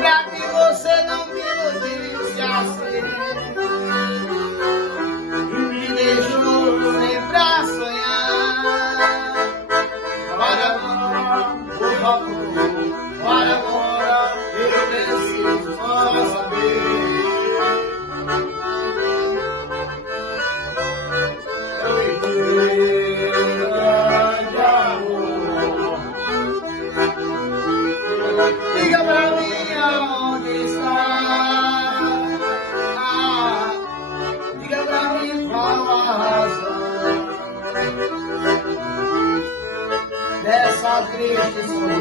Pra que você não me iludisse assim e me deixou nem pra sonhar. Para agora, por favor, para agora, eu preciso só saber. Diga pra mim aonde está. Diga pra mim qual a razão dessa triste solidão.